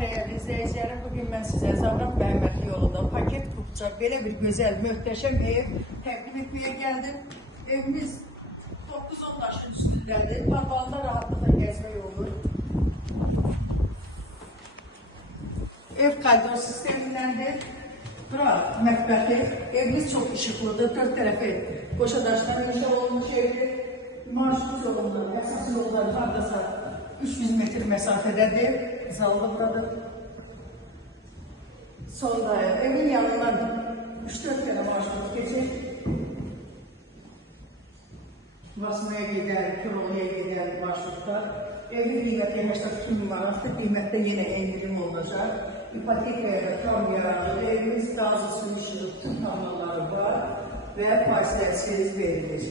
değerli izleyicilerim, bugün ben size Zavrat Mehmet yolunda paket kupça böyle bir güzel, muhteşem ev teklif etmeye geldim. Evimiz 9-10 taşın üstündedir. Parmağında rahatlıkla gezme yolu. Ev kaldırma sistemindendir. Rahat, mətbəxi. Evimiz çok ışıklıdır. Dört tarafı boşa daşdan önce olmuş evdir. Marşrut yolundan, esas yoldan hardasa 300 metre mesafededir. Zalda buradır. Sonra evin yanından 3-4 tane marşrut geçir. Vasmaya gider, Kırolu'ya gider marşrutlar. Evin kıymeti 82 bin manatdır. Kıymette yine indirim olacak. İpotekaya da tam yararlı. Evimiz gazı sürüşlü tüm kanalları var ve fasilesiz verilir.